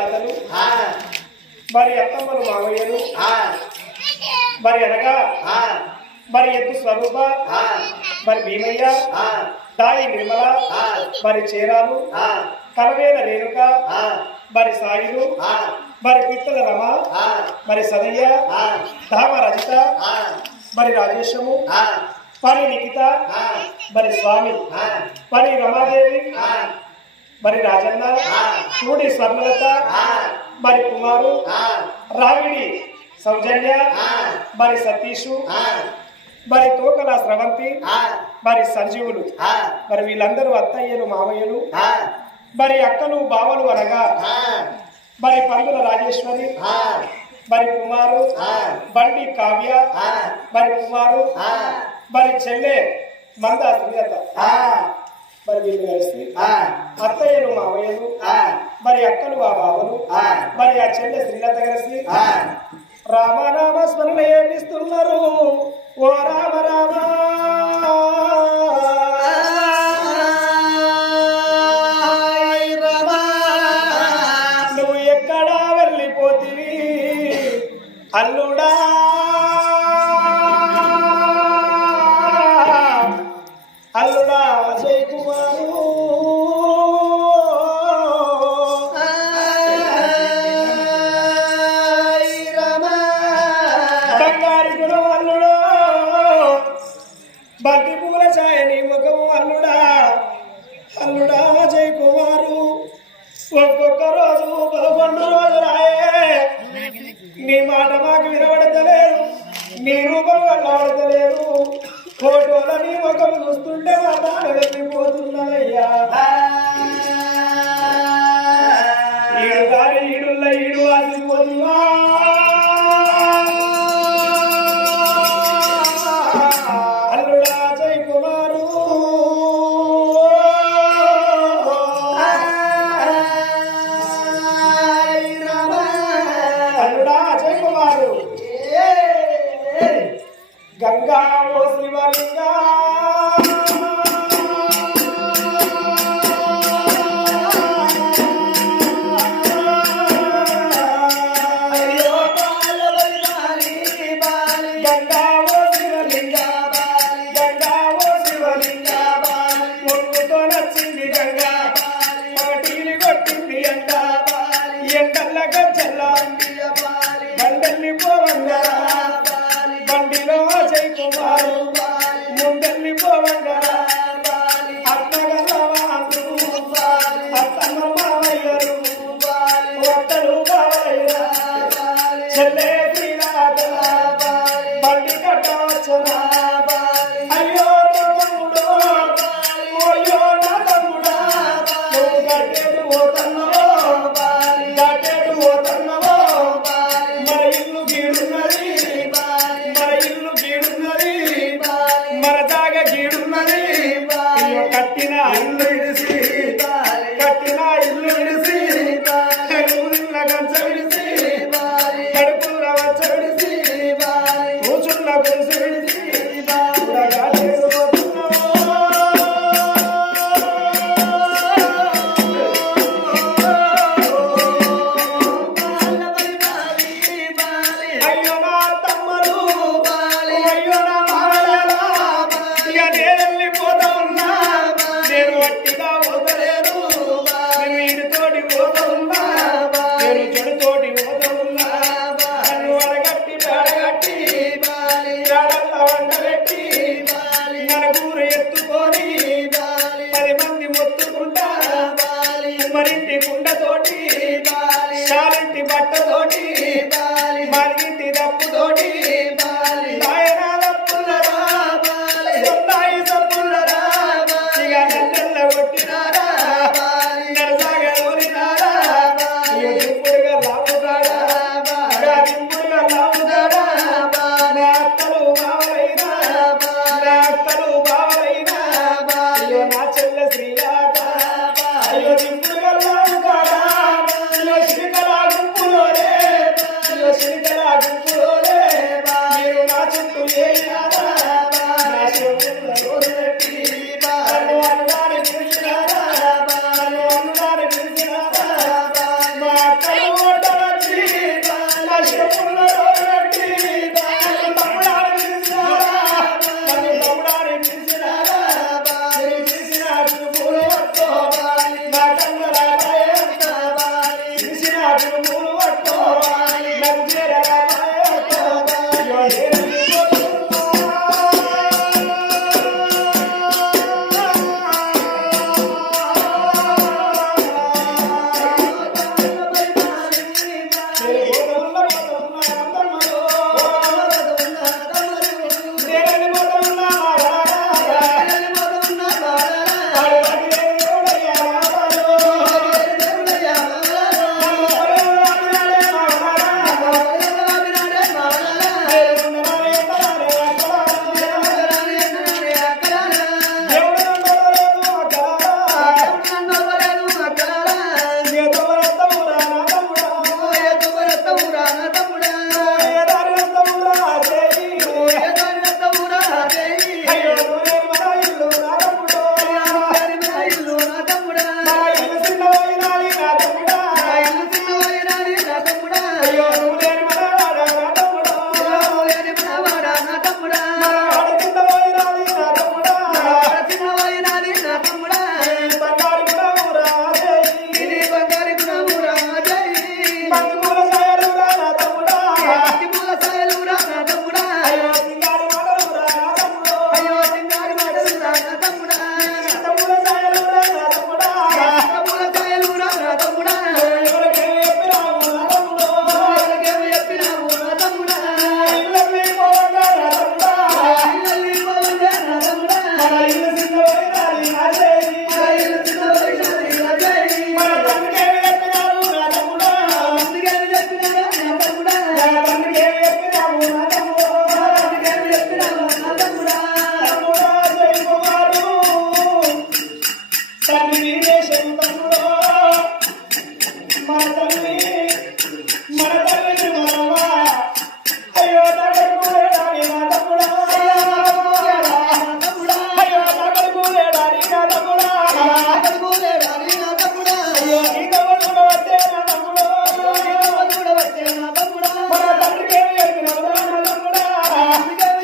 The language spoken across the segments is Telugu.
తాతలు మరి అత్తమ్మలు మామయ్యలు మరి అనగా మరి ఎద్దు స్వరూప మరి భీమయ్య తాయి నిర్మల మరి చీరాలు కలవేల రేణుక మరి సాయిలు మరి పిత్తల రమ మరి సదయ్య ధామ రజిత మరి రాజేశము మరి నిఖిత మరి స్వామి మరి రమాదేవి మరి రాజన్న చూడి స్వర్ణలత మరి కుమారు రావిడి సౌజన్య మరి సతీష్ మరి తోకల స్రవంతి మరి సజీవులు మరి వీళ్ళందరూ అత్తయ్యలు మామయ్యలు మరి అక్కలు బావలు అనగా మరి పందుల రాజేశ్వరి మరి కుమారు బండి కావ్య మరి కుమారు మరి చెల్లె మంద మరి వీళ్ళు కలిసి అత్తయ్యలు మామయ్యలు మరి అక్కలు ఆ బావలు మరి ఆ చెల్లె శ్రీలత కలిసి రామనామ స్మరణ ఏమిస్తున్నారు? ఓ రామ రామ. నువ్వు ఎక్కడా వెళ్ళిపోతివి? అల్లుడా.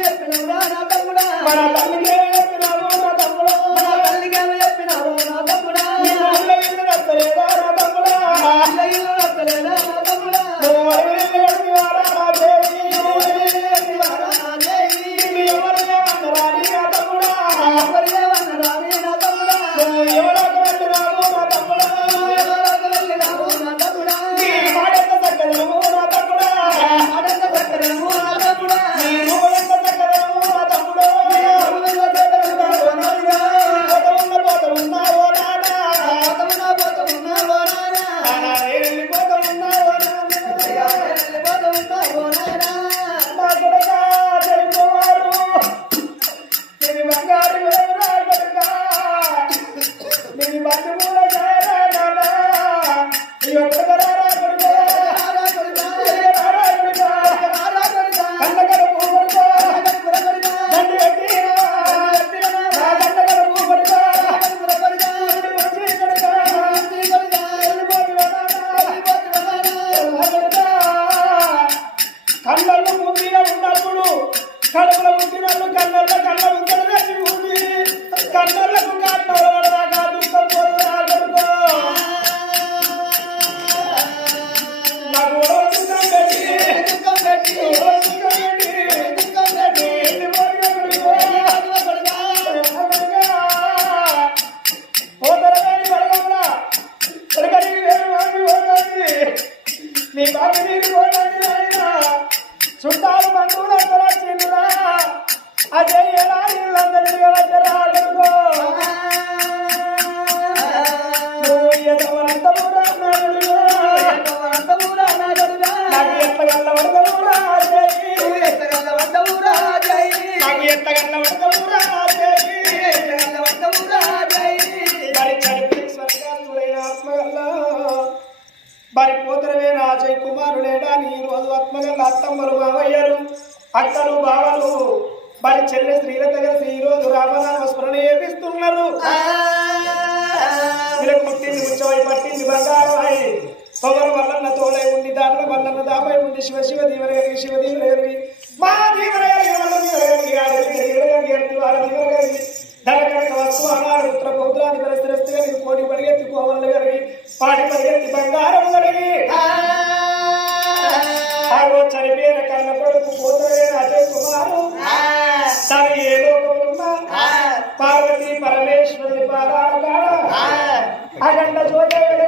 చెప్పినావు నా తమ్ముడా? నా తల్లికేమి చెప్పినావు నా తమ్ముడా? నా తల్లికేమి చెప్పినావు నా నీ బాబు నీరు చుట్టాలు బంధువులు అందరూ వచ్చిండురా అదే ఎలా ఇల్లందరినీ రాగలుగో ఎత్తగల్ల వడదవురా నాకు ఎత్తగల్ల వడదవురా మరి కూతురువే రాజయ్య కుమారుడేడా ఈ రోజు ఆత్మగల్ల అత్తమ్మలు మావయ్యరు అత్తలు బావలు మరి చెల్లె స్త్రీలత కలిసి ఈ రోజు రామనామ స్మరణ ఏపిస్తున్నారు పుట్టింది ముచ్చవై పట్టింది బంగారమై పవన్ వల్లన్న తోలై ఉండి దారుల వల్లన్న దాపై ఉండి శివ శివ దీవెన శివ దీవెన పార్వతి పరమేశ్వరుడి పాదాల కాడ అగండ చూడేవిడ